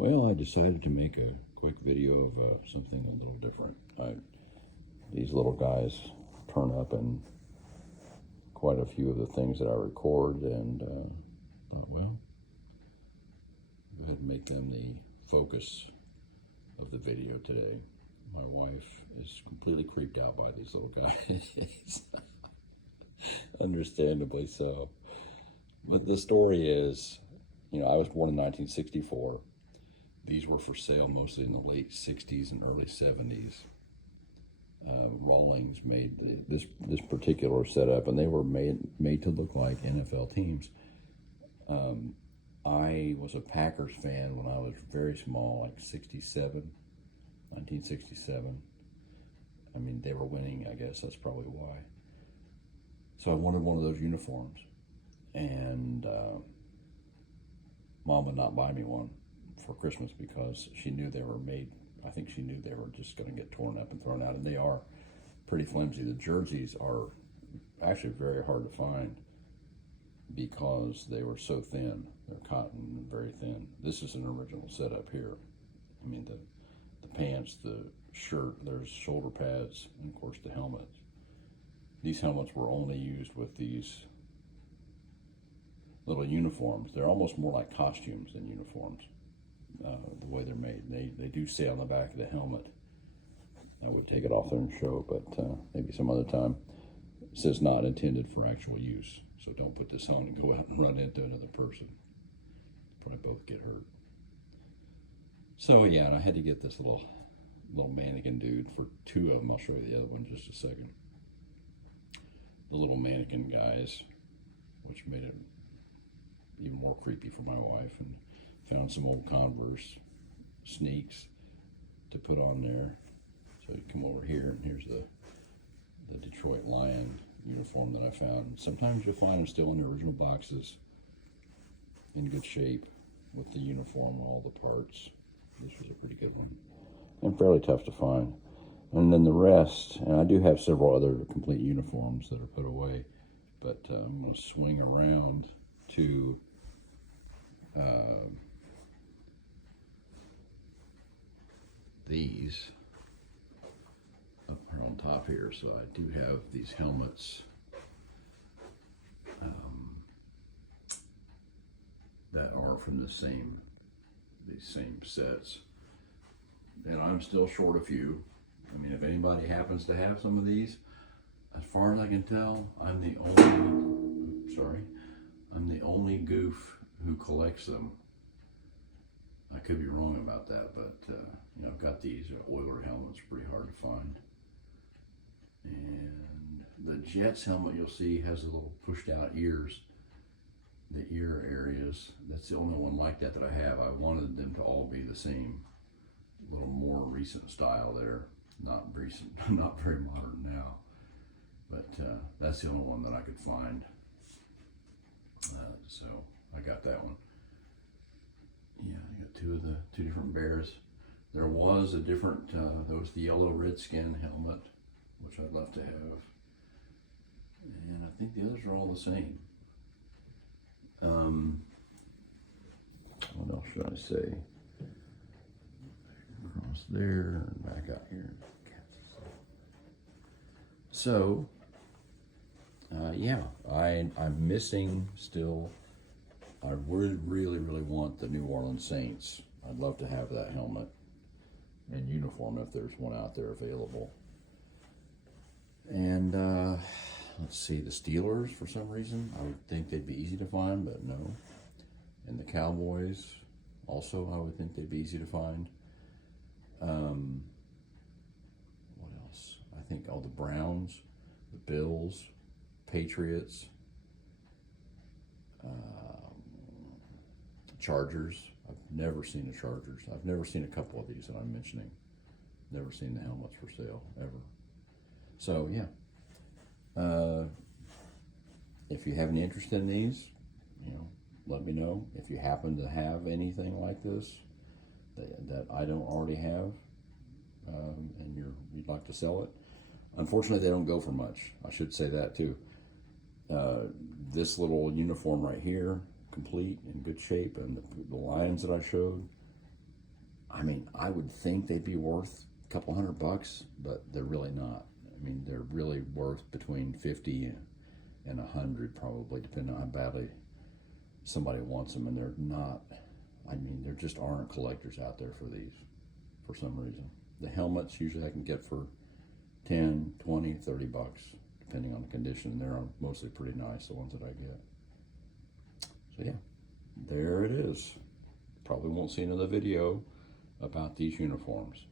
Well, I decided to make a quick video of something a little different. These little guys turn up in quite a few of the things that I record, and thought, well, go ahead and make them the focus of the video today. My wife is completely creeped out by these little guys. Understandably so. But the story is, I was born in 1964. These were for sale mostly in the late 60s and early 70s. Rawlings made this particular setup, and they were made to look like NFL teams. I was a Packers fan when I was very small, like 1967. I mean, they were winning, I guess that's probably why. So I wanted one of those uniforms, and Mom would not buy me one for Christmas because she knew they were made. I think she knew they were just going to get torn up and thrown out, and they are pretty flimsy. The jerseys are actually very hard to find because they were so thin. They're cotton and very thin. This is an original setup here. I mean, the pants, the shirt, there's shoulder pads, and of course the helmets. These helmets were only used with these little uniforms. They're almost more like costumes than uniforms. The way they're made. They do say on the back of the helmet, I would take it off there and show it, but maybe some other time. It says not intended for actual use. So don't put this on and go out and run into another person. Probably both get hurt. So yeah, and I had to get this little mannequin dude for two of them. I'll show you the other one in just a second. The little mannequin guys, which made it even more creepy for my wife, and found some old Converse sneaks to put on there. So you come over here, and here's the Detroit Lion uniform that I found. Sometimes you'll find them still in the original boxes, in good shape, with the uniform and all the parts. This was a pretty good one, and fairly tough to find. And then the rest, and I do have several other complete uniforms that are put away, but I'm going to swing around to these up here on top here. So I do have these helmets that are from these same sets, and I'm still short a few. I mean, if anybody happens to have some of these, as far as I can tell, I'm the only goof who collects them. I could be wrong about that, but I've got these Oiler helmets, pretty hard to find. And the Jets helmet you'll see has a little pushed out ears, the ear areas. That's the only one like that I have. I wanted them to all be the same, little more recent style there. Not recent, not very modern now, but that's the only one that I could find. So I got that one. Yeah, I got two different bears. There was a different, there was the yellow Redskin helmet, which I'd love to have. And I think the others are all the same. What else should I say? Across there and back out here. So, yeah, I'm missing still. I really want the New Orleans Saints. I'd love to have that helmet and uniform if there's one out there available. And let's see, the Steelers, for some reason, I would think they'd be easy to find, but no. And the Cowboys, also, I would think they'd be easy to find. What else? I think all the Browns, the Bills, Patriots, Chargers. I've never seen the Chargers. I've never seen a couple of these that I'm mentioning. Never seen the helmets for sale, ever. So, yeah. If you have any interest in these, let me know. If you happen to have anything like this that I don't already have, and you'd like to sell it, unfortunately they don't go for much. I should say that too. This little uniform right here, complete, in good shape, and the lines that I showed, I mean, I would think they'd be worth a couple $100, but they're really not. I mean, they're really worth between 50 and 100 probably, depending on how badly somebody wants them. And they're not, I mean, there just aren't collectors out there for these for some reason. The helmets usually I can get for 10, 20, 30 bucks, depending on the condition. And they're mostly pretty nice, the ones that I get. So yeah, there it is. Probably won't see another video about these uniforms.